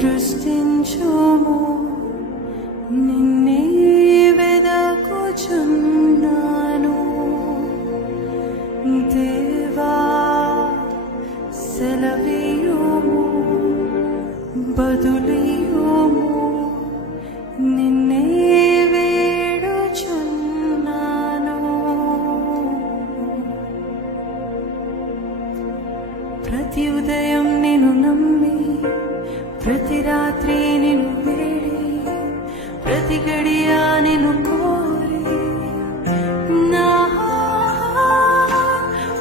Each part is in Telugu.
సృష్టించుము, నిన్నే వెదకుచున్నాను. దేవా సెలవీయుము, బదులీయుము, నిన్నే వేడుచున్నాను. ప్రతి ఉదయం నేను నమ్మి, ప్రతి రాత్రి నిన్ను వేడి, ప్రతి గడియా నిన్ను కోరి,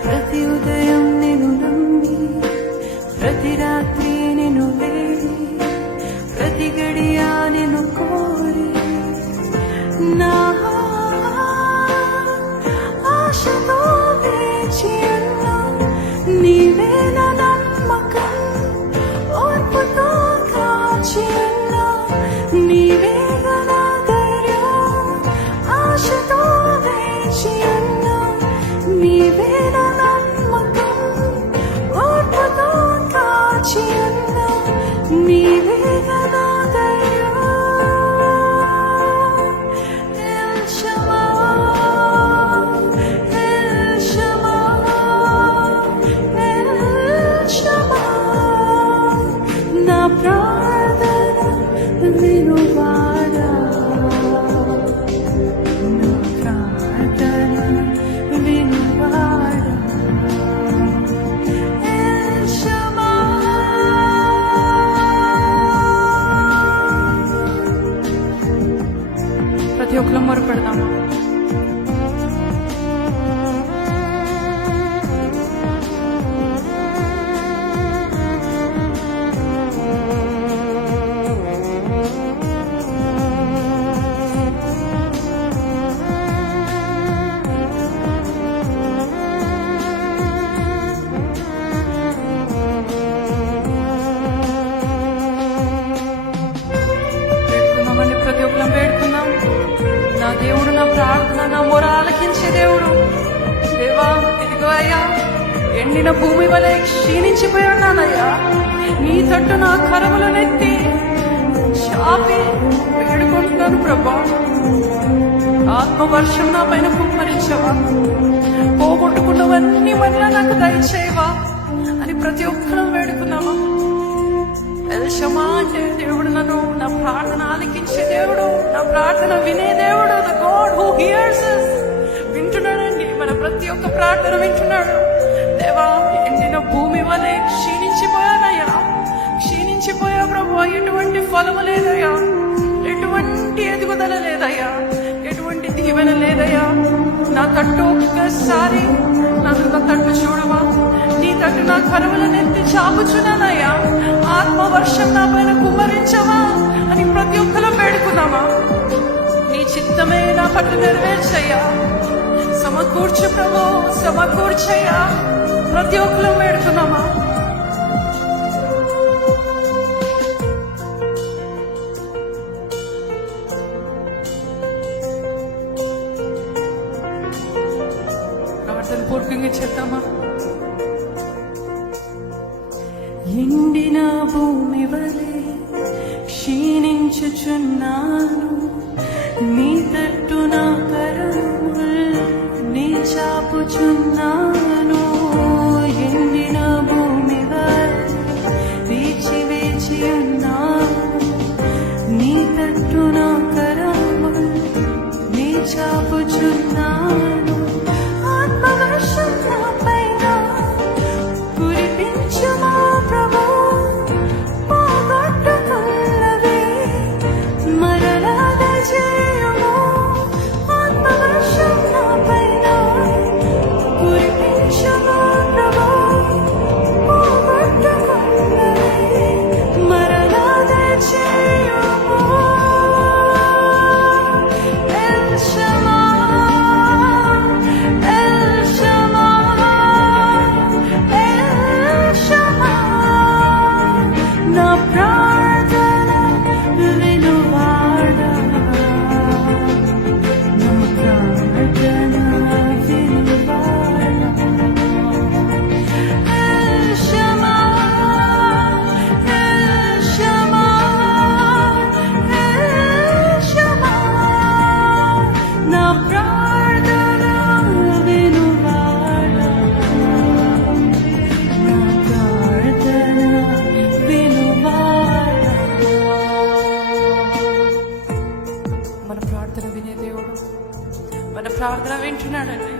ప్రతి ఉదయం నేను నమ్మి, ప్రతి రాత్రి నిన్ను వేడి, ప్రతి గడియా నిన్ను కోరి, నా ఆశతో వేచి ఉన్నా, నీవే నా నమ్మకం, ఓర్పుతో కాచి ఉన్నా, నీవే నా ధైర్యం. ఆశతో వేచి ఉన్నా, నీవే నా నమ్మకం, ఓర్పుతో కాచి ఉన్నా, నీవే నా ధైర్యం. L Shama, L Shama, L Shama, నా ప్రార్థన వినువాడా, నా ప్రార్థన వినువాడా. ఎల్ షమా. ప్రతి ఒక్కరు మొరపెడదాము. వేడుకుందామండి, ప్రతి ఒక్కరం వేడుకుందాం. నా దేవుడు నా ప్రార్థన, నా మొర ఆలకించే దేవుడు. దేవా, ఇదిగో అయ్యా, ఎండిన భూమి వలె క్షీణించిపోయి ఉన్నానయ్యా. నీ తట్టు నా కరములనెత్తి చాపి వేడుకుంటున్నాను ప్రభా. ఆత్మవర్షం నా పైన కుమ్మరించవా, పోగొట్టుకున్నవన్నీ మరలా నాకు దయచేయవా అని ప్రతి ఒక్కరం వేడుకున్నావా. ఎల్ షమా అంటే దేవుడు నన్ను, నా ప్రార్థన ఆలకించే దేవుడు, నా ప్రార్థన వినే దేవుడు. The god who hears us. వింటున్నాడండి, మన ప్రతి ఒక్క ప్రార్థన వింటున్నాడు. దేవా, ఎండిన భూమి వలె క్షీణించిపోయానయ్యా, క్షీణించిపోయా ప్రభా. ఎటువంటి ఫలము లేదయ్యా, ఎటువంటి ఎదుగుదల లేదయ్యా, ఎటువంటి దీవెన లేదయ్యా. నా తట్టు ఒక్కసారి నన్ను నా తట్టు చూడవా. నీ తట్టు నా కరములనెత్తి చాపుచున్నానయ్యా. ఆత్మవర్షం నా పైన కుమ్మరించవా అని ప్రతి ఒక్కరు వేడుకున్నామా. నీ చిత్తమే నా పట్ల నెరవేర్చయ్యా. సమకూర్చు ప్రభు, సమకూర్చయ్యా. ప్రతి ఒక్కరు వేడుకున్నామా. ప్రవర్తన పూర్తిగా చేద్దామా. ఎండిన భూమి వలె క్షీణించుచున్నాను, నీ తట్టు నా కరములు నీ చాపుచున్నాను. ఎండిన భూమి వలె వేచి వేచి ఉన్నాను, నీ తట్టు నా కరములు నీ చాపుచున్నాను. ఆత్మవర్షం నా పైన కురిపించుమా ప్రభు, పోగొట్టుకున్నవి మరలా దయచేయుము. ఆత్మవర్షం నా పైన కురిపించుమా ప్రభు, పోగొట్టుకున్నవి మరలా దయచేయుము. ఎల్ షమా. ప్రార్థన వింటున్నాడండి,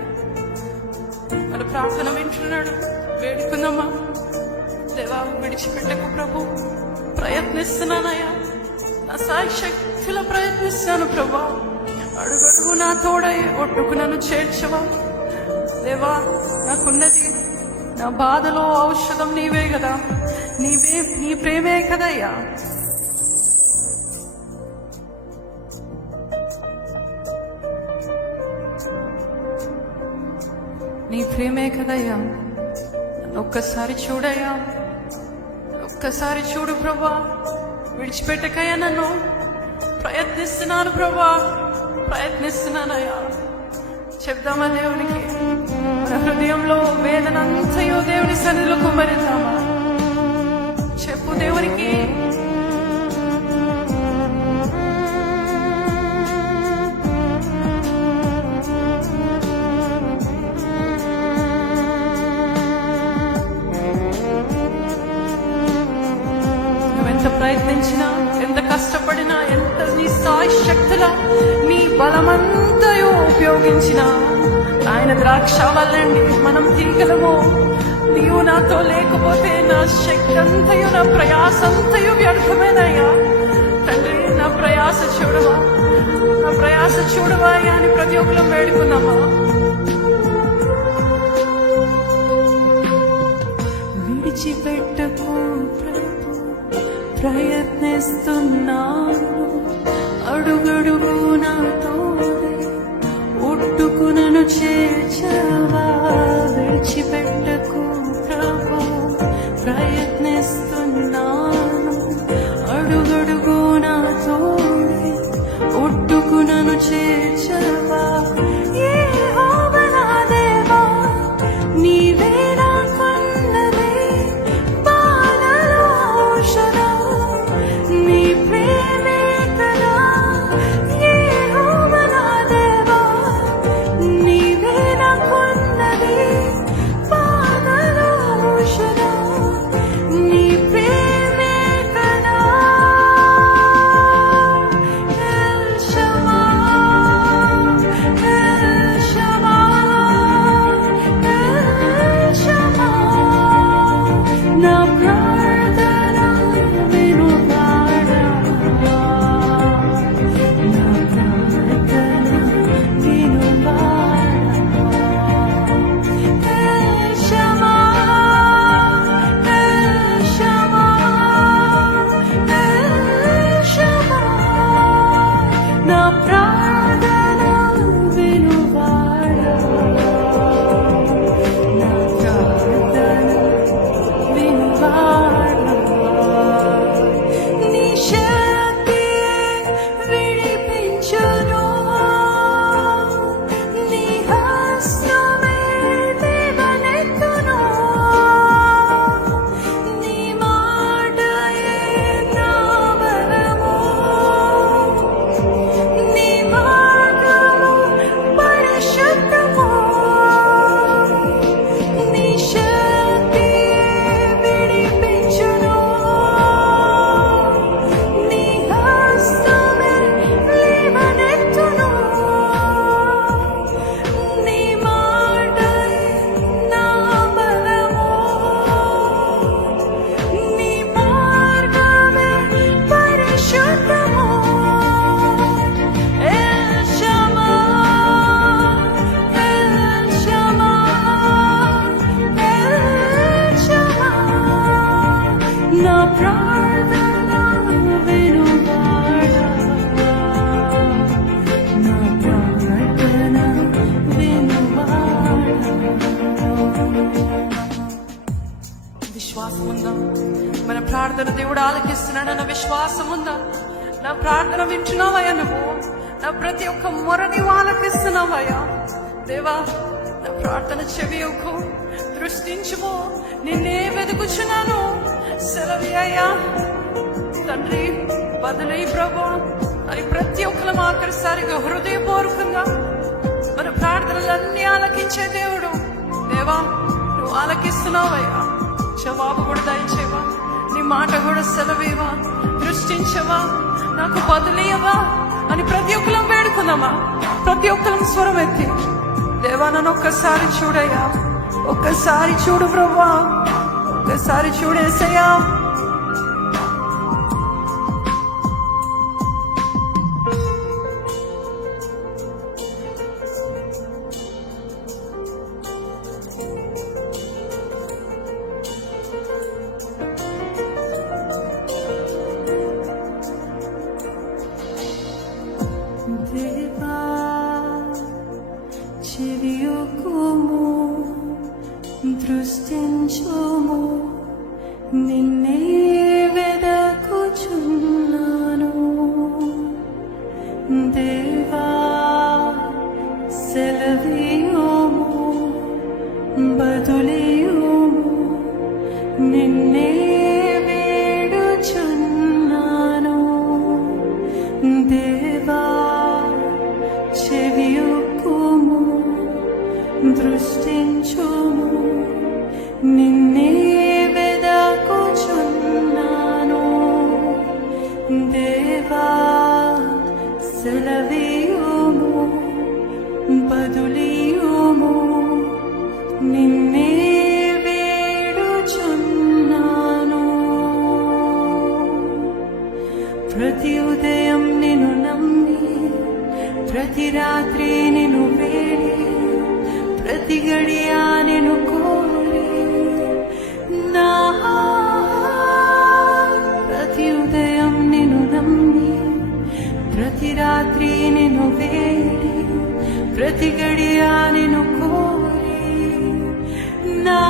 మన ప్రార్థన వింటున్నాడు. వేడుకుందామా? దేవా, విడిచిపెట్టకు ప్రభు. ప్రయత్నిస్తున్నానయ్యా, నా సాయశక్తిలో ప్రయత్నిస్తాను ప్రభా. అడుగడుగు నా తోడై ఒడ్డుకు నన్ను చేర్చవా దేవా. నాకున్నది నా బాధలో ఔషధం నీవే కదా, నీ ప్రేమే కదయ్యా. నీ ప్రేమే కదయ్యా. నన్ను ఒక్కసారి చూడయ్యా, ఒక్కసారి చూడు ప్రభా. విడిచిపెట్టకయ్యా నన్ను. ప్రయత్నిస్తున్నాను ప్రభా, ప్రయత్నిస్తున్నానయ్యా. చెప్దామా దేవునికి? మన హృదయంలో వేదనంతయో దేవుని సన్నిధిలో కుమ్మరిద్దామా? చెప్పు దేవునికి. నువ్వెంత ప్రయత్నించినా, ఎంత కష్టపడినా, ఎంత నీ సాయశక్తులా నీ బలమంతయో ఉపయోగించిన ఆయన ద్రాక్షవల్లండి మనం తీగలము. నీవు నాతో లేకపోతే నా శక్తి అంతయు, నా ప్రయాసంతయు వ్యర్థమేనయ్యా. తండ్రి, నా ప్రయాస చూడవా, నా ప్రయాస చూడవా అని ప్రతి ఒక్కరు వేడుకున్నామా? విడిచిపెట్టకు ప్రభు, ప్రయత్నిస్తున్నాను. అడుగడుగు నాతో ఒడ్డుకు నన్ను చేర్చవా. విడిచిపెట్టకు ప్రభు, ప్రయత్నిస్తున్నాను. అడుగడుగు నాతో ఒడ్డుకు నన్ను చేర్చవా. యెహోవా నా దేవా, నీవే నాకున్నది బాధలో ఔషధం. నీ ప్రేమే కదా. యెహోవా నా దేవా, నీవే నాకున్నది బాధలో ఔషధం. నీ ప్రేమే కదా. El Shammah, El Shammah, El Shammah. నా ప్రార్థన వినువాడా, నా ప్రార్థన వినువాడా. El Shammah, El Shammah, El Shammah. నా ప్రార్థన వినువాడా, నా ప్రార్థన వినువాడా. నీ శక్తి విడిపించును, నీ హస్తమే లేవనెత్తును. నీ మాటయే నా బలము, నీ మార్గము పరిశుద్ధము. నీ శక్తి విడిపించును, నీ హస్తమే లేవనెత్తును. నీ మాటయే నా బలము, నీ మార్గమే పరిశుద్ధము. El Shammah, El Shammah, El Shammah. నా ప్రార్థన వినువాడా, నా ప్రార్థన వినువాడా. విశ్వాసం ఉందా? మన ప్రార్థన దేవుడు ఆలకిస్తున్నాడన్న విశ్వాసం ఉందా? నా ప్రార్థన వింటున్నావయ్యా నువ్వు? నా ప్రతి ఒక్క మొర నీవు ఆలకిస్తున్నావయ్యా? దేవా, నా ప్రార్థన చెవియొక్కు, దృష్టించుము. నిన్నే వెతుకుచున్నాను, సెలవి అయ్యా. తండ్రి, బదులై ప్రభు అని ప్రతి ఒక్కరు ఆఖరిసారిగా హృదయపూర్వకంగా మన ప్రార్థనలన్నీ ఆలకించే దేవుడు. దేవా, నువ్వు ఆలకిస్తున్నావయ్యా. జవాబు కూడా దయచేవా, నీ మాట కూడా సెలవేవా, దృష్టించవా, నాకు బదులేయవా అని ప్రతి ఒక్కరు వేడుకున్నాం. వేడుకుందామా? ప్రతి ఒక్కరం స్వరం ఎత్తి, దేవా నన్ను ఒక్కసారి చూడయ్యా, ఒక్కసారి చూడు ప్రభువా, ఒక్కసారి చూడేసయ్యా. దేవా చెవియొక్కుము, దృష్టించుము, నిన్నే వెదకుచున్నాను. దేవా సెలవియుము, బదులియుము, నిన్నే వేడుచున్నాను. దేవా చెవియొక్కుము, దృష్టించుము, నిన్నే వెదకుచున్నాను. దేవా సెలవియుము, బదులియుము, నిన్నే వేడుచున్నాను. ప్రతి ఉదయం నిన్ను నమ్మి, ప్రతి రాత్రి నిన్ను వేడి, ప్రతి గడియా నిన్ను కోరి, నా ప్రతి ఉదయం నిన్ను నమ్మి, ప్రతి రాత్రి నిన్ను వేడి, ప్రతి గడియా నిన్ను కోరి, నా